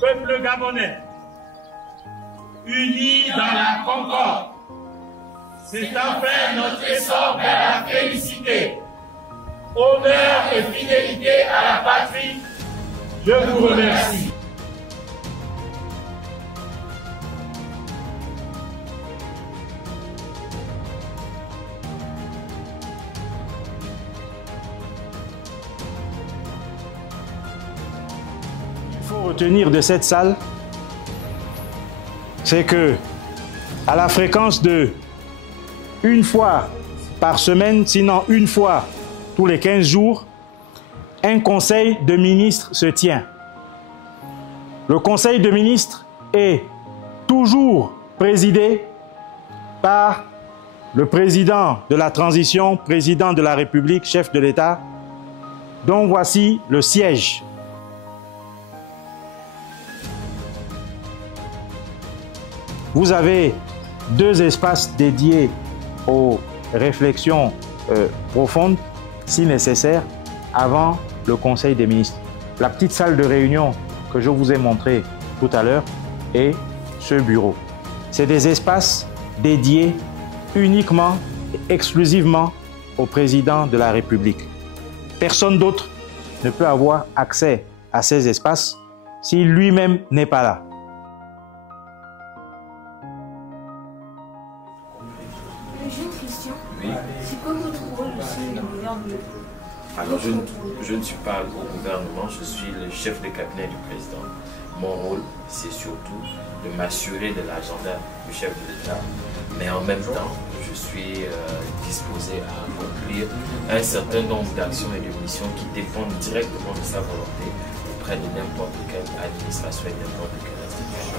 Peuple gabonais, unis dans la concorde, c'est enfin notre essor vers la félicité. Honneur et fidélité à la patrie, je vous remercie. Il faut retenir de cette salle, c'est que à la fréquence de une fois par semaine, sinon une fois tous les 15 jours, un conseil de ministres se tient. Le conseil de ministres est toujours présidé par le président de la transition, président de la République, chef de l'État, dont voici le siège. Vous avez 2 espaces dédiés aux réflexions profondes, si nécessaire, avant le Conseil des ministres. La petite salle de réunion que je vous ai montrée tout à l'heure et ce bureau. C'est des espaces dédiés uniquement et exclusivement au président de la République. Personne d'autre ne peut avoir accès à ces espaces si lui-même n'est pas là. J'ai une question. Oui. C'est quoi votre rôle au sein du gouvernement? Alors, je ne suis pas au gouvernement, je suis le chef de cabinet du président. Mon rôle, c'est surtout de m'assurer de l'agenda du chef de l'État, mais en même temps, je suis disposé à accomplir un certain nombre d'actions et de missions qui dépendent directement de sa volonté auprès de n'importe quelle administration et n'importe quelle institution.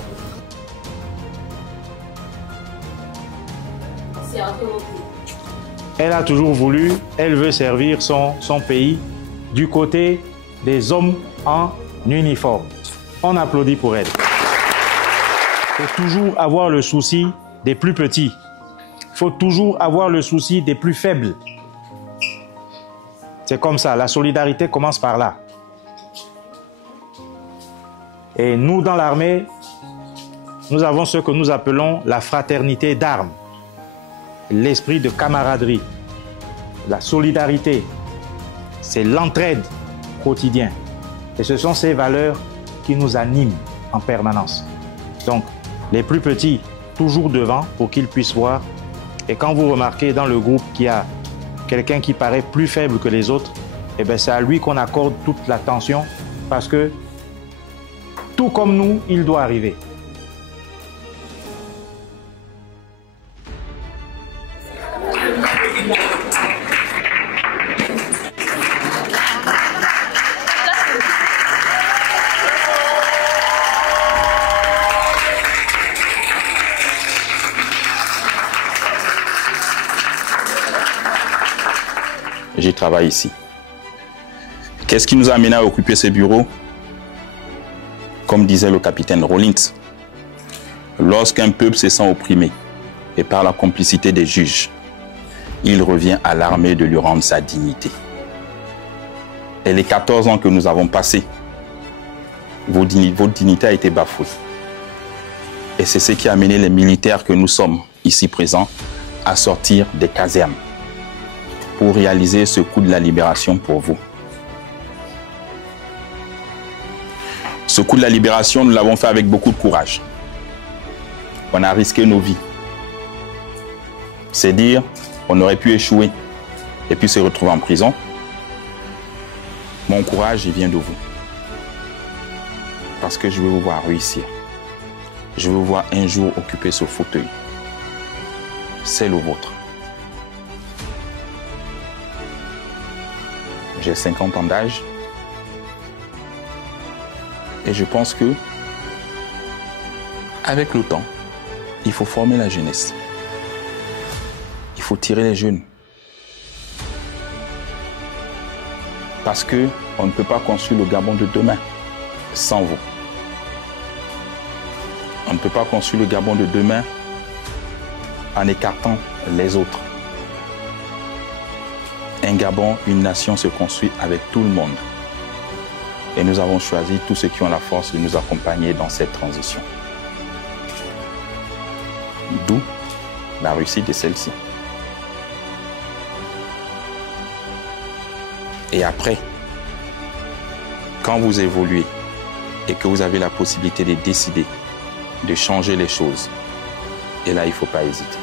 C'est un peu beaucoup. Elle a toujours voulu, elle veut servir son pays du côté des hommes en uniforme. On applaudit pour elle. Il faut toujours avoir le souci des plus petits. Il faut toujours avoir le souci des plus faibles. C'est comme ça, la solidarité commence par là. Et nous, dans l'armée, nous avons ce que nous appelons la fraternité d'armes. L'esprit de camaraderie, la solidarité, c'est l'entraide quotidienne. Et ce sont ces valeurs qui nous animent en permanence. Donc, les plus petits, toujours devant pour qu'ils puissent voir. Et quand vous remarquez dans le groupe qu'il y a quelqu'un qui paraît plus faible que les autres, eh bien c'est à lui qu'on accorde toute l'attention parce que tout comme nous, il doit arriver. J'y travaille ici. Qu'est-ce qui nous a amené à occuper ce bureau? Comme disait le capitaine Rollins, lorsqu'un peuple se sent opprimé et par la complicité des juges, il revient à l'armée de lui rendre sa dignité. Et les 14 ans que nous avons passés, votre dignité a été bafouée. Et c'est ce qui a amené les militaires que nous sommes ici présents à sortir des casernes pour réaliser ce coup de la libération pour vous. Ce coup de la libération, nous l'avons fait avec beaucoup de courage. On a risqué nos vies. C'est dire, on aurait pu échouer et puis se retrouver en prison. Mon courage, il vient de vous. Parce que je veux vous voir réussir. Je veux vous voir un jour occuper ce fauteuil. C'est le vôtre. J'ai 50 ans d'âge. Et je pense que, avec le temps, il faut former la jeunesse. Il faut tirer les jeunes. Parce qu'on ne peut pas construire le Gabon de demain sans vous. On ne peut pas construire le Gabon de demain en écartant les autres. Un Gabon, une nation se construit avec tout le monde. Et nous avons choisi tous ceux qui ont la force de nous accompagner dans cette transition. D'où la réussite de celle-ci. Et après, quand vous évoluez et que vous avez la possibilité de décider, de changer les choses, et là, il ne faut pas hésiter.